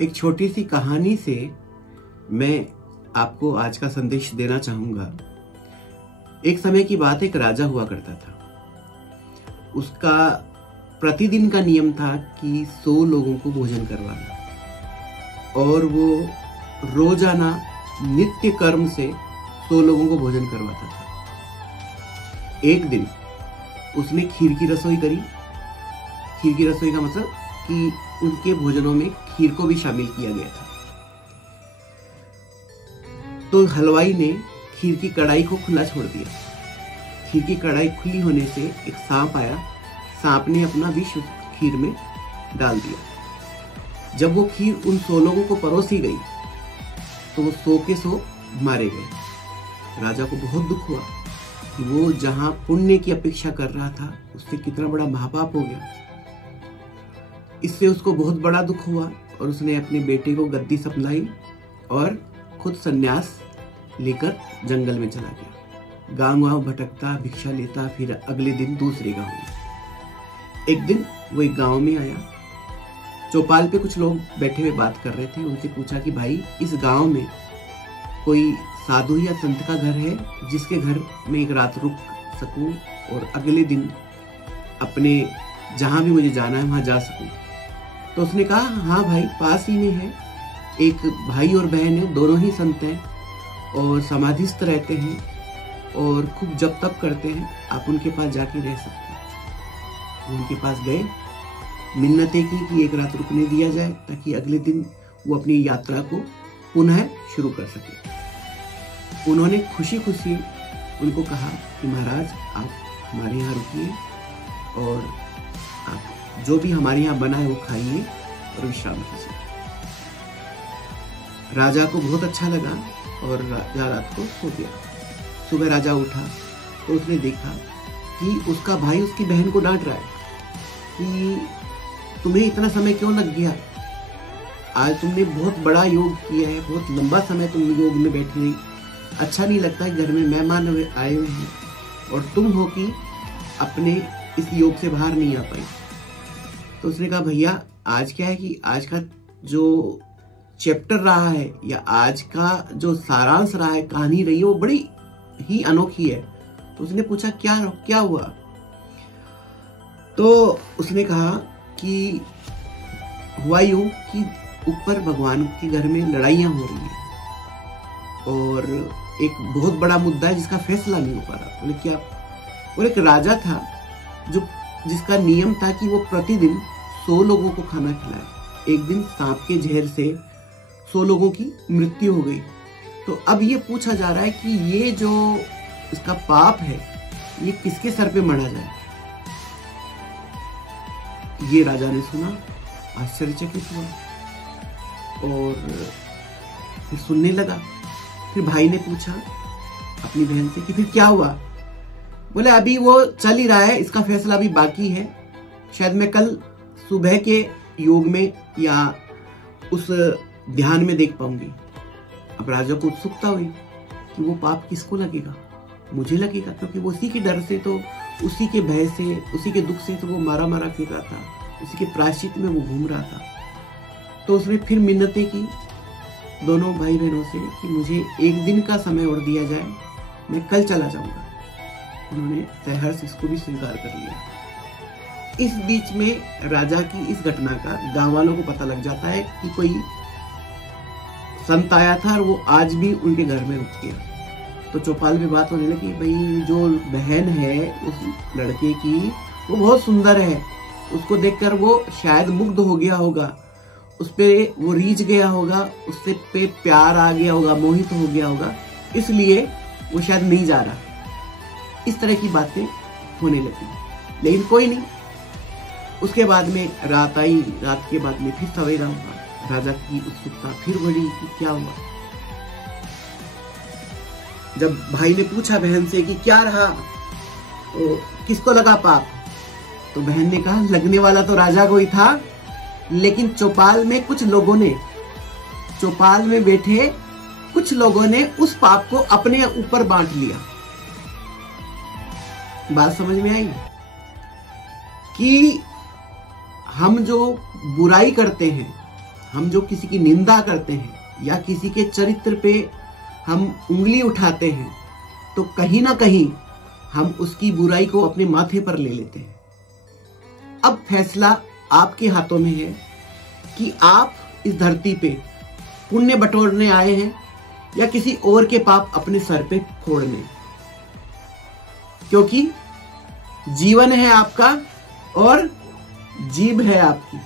एक छोटी सी कहानी से मैं आपको आज का संदेश देना चाहूंगा। एक समय की बात, एक राजा हुआ करता था। उसका प्रतिदिन का नियम था कि 100 लोगों को भोजन करवाना, और वो रोजाना नित्य कर्म से 100 लोगों को भोजन करवाता था। एक दिन उसने खीर की रसोई करी। खीर की रसोई का मतलब कि उनके भोजनों में खीर को भी शामिल किया गया था। तो हलवाई ने खीर की कढ़ाई को खुला छोड़ दिया। खीर की कढ़ाई खुली होने से एक सांप आया। सांप ने अपना विष खीर में डाल दिया। जब वो खीर उन 100 लोगों को परोसी गई तो वो 100 के 100 मारे गए। राजा को बहुत दुख हुआ कि वो जहां पुण्य की अपेक्षा कर रहा था, उससे कितना बड़ा महापाप हो गया। इससे उसको बहुत बड़ा दुख हुआ और उसने अपने बेटे को गद्दी सपलाई और खुद संन्यास लेकर जंगल में चला गया। गांव भटकता, भिक्षा लेता, फिर अगले दिन दूसरे गांव में। एक दिन वो एक गांव में आया। चौपाल पे कुछ लोग बैठे हुए बात कर रहे थे। उनसे पूछा कि भाई, इस गांव में कोई साधु या संत का घर है जिसके घर में एक रात रुक सकूं और अगले दिन अपने जहां भी मुझे जाना है वहां जा सकूं। तो उसने कहा, हाँ भाई, पास ही में है। एक भाई और बहन है, दोनों ही संत हैं और समाधिस्थ रहते हैं और खूब जप तप करते हैं। आप उनके पास जाके रह सकते हैं। उनके पास गए, मिन्नतें की कि एक रात रुकने दिया जाए ताकि अगले दिन वो अपनी यात्रा को पुनः शुरू कर सके। उन्होंने खुशी खुशी उनको कहा कि महाराज, आप हमारे यहाँ रुकिए और आप जो भी हमारे यहाँ बना है वो खाइए और विश्राम कीजिए। राजा को बहुत अच्छा लगा और राजा रात को सो गया। सुबह राजा उठा तो उसने देखा कि उसका भाई उसकी बहन को डांट रहा है कि तुम्हें इतना समय क्यों लग गया? आज तुमने बहुत बड़ा योग किया है, बहुत लंबा समय तुम योग में बैठी रही। अच्छा नहीं लगता घर में मेहमान आए हुए हैं और तुम हो कि अपने इस योग से बाहर नहीं आ पाई। तो उसने कहा, भैया, आज क्या है कि आज का जो चैप्टर रहा है या आज का जो सारांश रहा है, कहानी रही है, वो बड़ी ही अनोखी है। तो उसने पूछा, क्या हुआ? तो उसने कहा कि हुआ यूं कि ऊपर भगवान के घर में लड़ाइयां हो रही हैं और एक बहुत बड़ा मुद्दा है जिसका फैसला नहीं हो पा रहा। बोले, क्या? और एक राजा था जिसका नियम था कि वो प्रतिदिन 100 लोगों को खाना खिलाए। एक दिन सांप के जहर से 100 लोगों की मृत्यु हो गई। तो अब ये पूछा जा रहा है कि ये जो इसका पाप है, ये किसके सर पे मढ़ा जाए? ये राजा ने सुना, आश्चर्यचकित हुआ और फिर सुनने लगा। फिर भाई ने पूछा अपनी बहन से कि फिर क्या हुआ? बोले, अभी वो चल ही रहा है, इसका फैसला अभी बाकी है। शायद मैं कल सुबह के योग में या उस ध्यान में देख पाऊंगी। अब राजा को उत्सुकता हुई कि वो पाप किसको लगेगा? मुझे लगेगा, क्योंकि वो उसी के डर से, तो उसी के भय से, उसी के दुख से तो वो मारा फिर रहा था, उसी के प्रायश्चित में वो घूम रहा था। तो उसने फिर मिन्नतें की दोनों भाई बहनों से कि मुझे एक दिन का समय और दिया जाए, मैं कल चला जाऊंगा। उन्होंने सहर्ष इसको भी स्वीकार कर लिया। इस बीच में राजा की इस घटना का गांव वालों को पता लग जाता है कि कोई संत आया था और वो आज भी उनके घर में रुक गया। तो चौपाल पे बात होने लगी, भाई, जो बहन है उस लड़के की, वो बहुत सुंदर है। उसको देखकर वो शायद मुग्ध हो गया होगा, उस पे वो रीझ गया होगा, उससे पे प्यार आ गया होगा, मोहित हो गया होगा, इसलिए वो शायद नहीं जा रहा। इस तरह की बातें होने लगी, लेकिन कोई नहीं। उसके बाद में रात आई। रात के बाद में फिर सवेरा हुआ। राजा की उत्सुकता फिर बढ़ी कि क्या हुआ। जब भाई ने पूछा बहन से कि क्या रहा, तो किसको लगा पाप? तो बहन ने कहा, लगने वाला तो राजा को ही था, लेकिन चौपाल में बैठे कुछ लोगों ने उस पाप को अपने ऊपर बांट लिया। बात समझ में आई कि हम जो बुराई करते हैं, हम जो किसी की निंदा करते हैं या किसी के चरित्र पे हम उंगली उठाते हैं, तो कहीं ना कहीं हम उसकी बुराई को अपने माथे पर ले लेते हैं। अब फैसला आपके हाथों में है कि आप इस धरती पे पुण्य बटोरने आए हैं या किसी और के पाप अपने सर पे फोड़ने, क्योंकि जीवन है आपका और जीभ है आपकी।